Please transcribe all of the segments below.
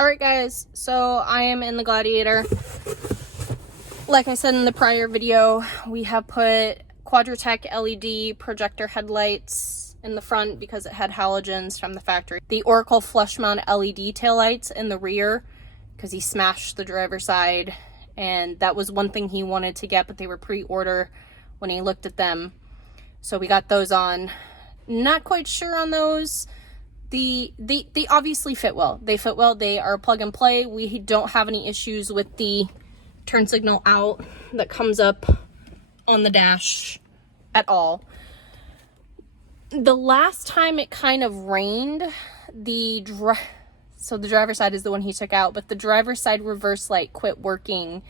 Alright guys, so I am in the Gladiator. Like I said in the prior video, we have put Quadratech LED projector headlights in the front because it had halogens from the factory. The Oracle flush mount LED taillights in the rear because he smashed the driver's side, and that was one thing he wanted to get, but they were pre-order when he looked at them. So we got those on. Not quite sure on those. They obviously fit well. They fit well. They are plug and play. We don't have any issues with the turn signal out that comes up on the dash at all. The last time it kind of rained, so the driver's side is the one he took out, but the driver's side reverse light quit working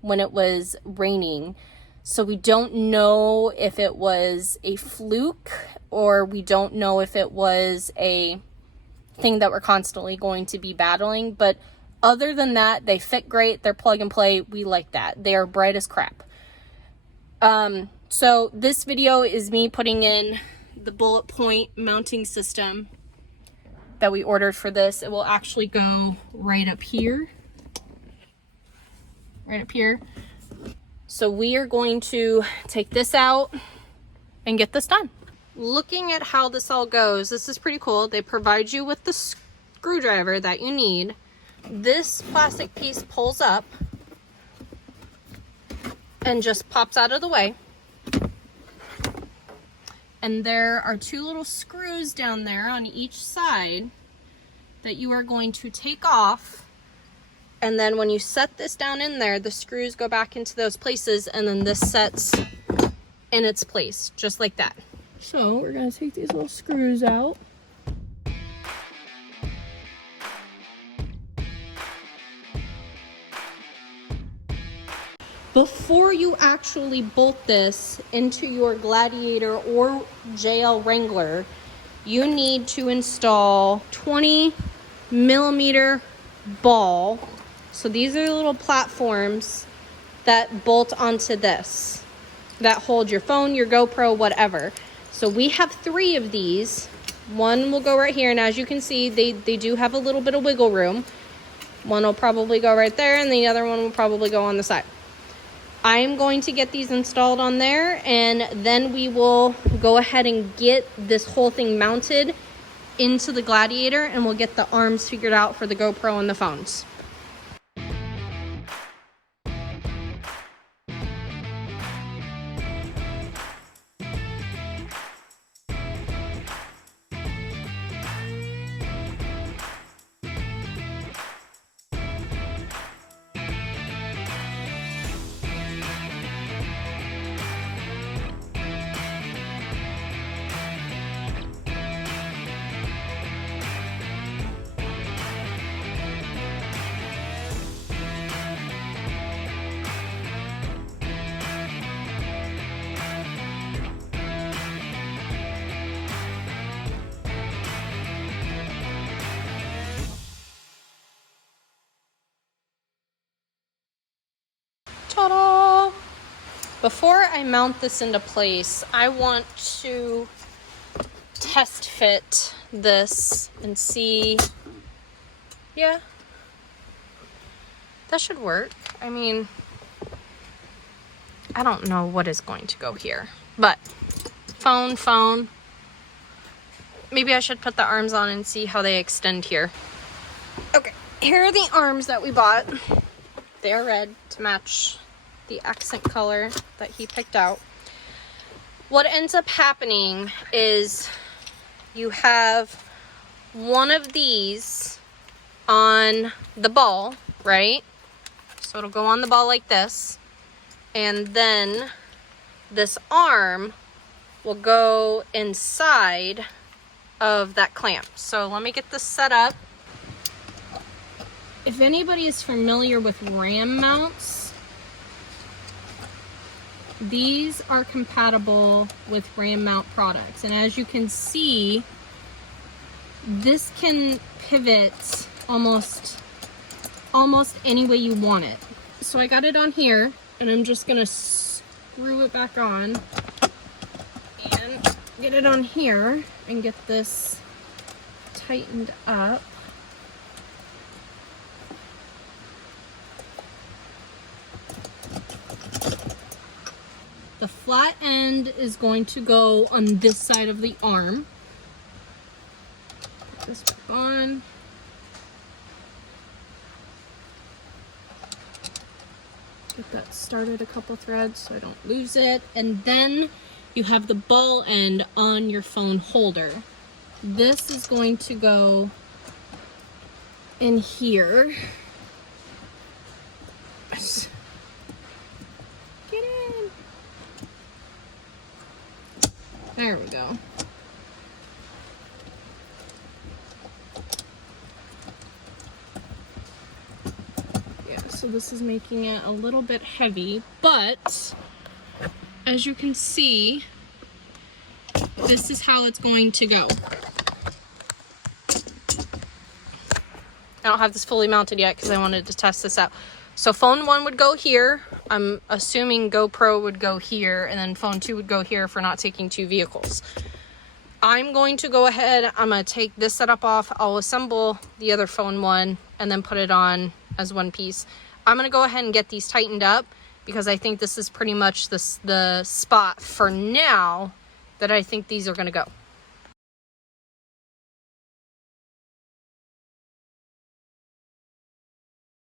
when it was raining. So we don't know if it was a fluke or we don't know if it was a thing that we're constantly going to be battling. But other than that, they fit great. They're plug and play. We like that. They are bright as crap. So this video is me putting in the Bulletpoint mounting system that we ordered for this. It will actually go right up here. Right up here. So we are going to take this out and get this done. Looking at how this all goes, this is pretty cool. They provide you with the screwdriver that you need. This plastic piece pulls up and just pops out of the way. And there are two little screws down there on each side that you are going to take off. And then when you set this down in there, the screws go back into those places, and then this sets in its place, just like that. So we're gonna take these little screws out. Before you actually bolt this into your Gladiator or JL Wrangler, you need to install 20mm ball. So these are the little platforms that bolt onto this, that hold your phone, your GoPro, whatever. So we have 3 of these. One will go right here, and as you can see, they do have a little bit of wiggle room. One will probably go right there, and the other one will probably go on the side. I'm going to get these installed on there, and then we will go ahead and get this whole thing mounted into the Gladiator, and we'll get the arms figured out for the GoPro and the phones. Ta-da! Before I mount this into place, I want to test fit this and see. Yeah, that should work. I mean, I don't know what is going to go here, but phone. Maybe I should put the arms on and see how they extend here. Okay, here are the arms that we bought. They are red to match the accent color that he picked out. What ends up happening is you have one of these on the ball, right? So it'll go on the ball like this, and then this arm will go inside of that clamp. So let me get this set up. If anybody is familiar with ram mounts, these are compatible with ram mount products. And as you can see, this can pivot almost any way you want it. So I got it on here, and I'm just gonna screw it back on and get it on here and get this tightened up. The flat end is going to go on this side of the arm. Put this back on. Get that started a couple threads so I don't lose it. And then you have the ball end on your phone holder. This is going to go in here. Get in. There we go. Yeah, so this is making it a little bit heavy, but as you can see, this is how it's going to go. I don't have this fully mounted yet because I wanted to test this out. So phone 1 would go here. I'm assuming GoPro would go here, and then phone 2 would go here for not taking 2 vehicles. I'm going to go ahead, I'm going to take this setup off. I'll assemble the other phone 1 and then put it on as one piece. I'm going to go ahead and get these tightened up because I think this is pretty much the spot for now that I think these are going to go.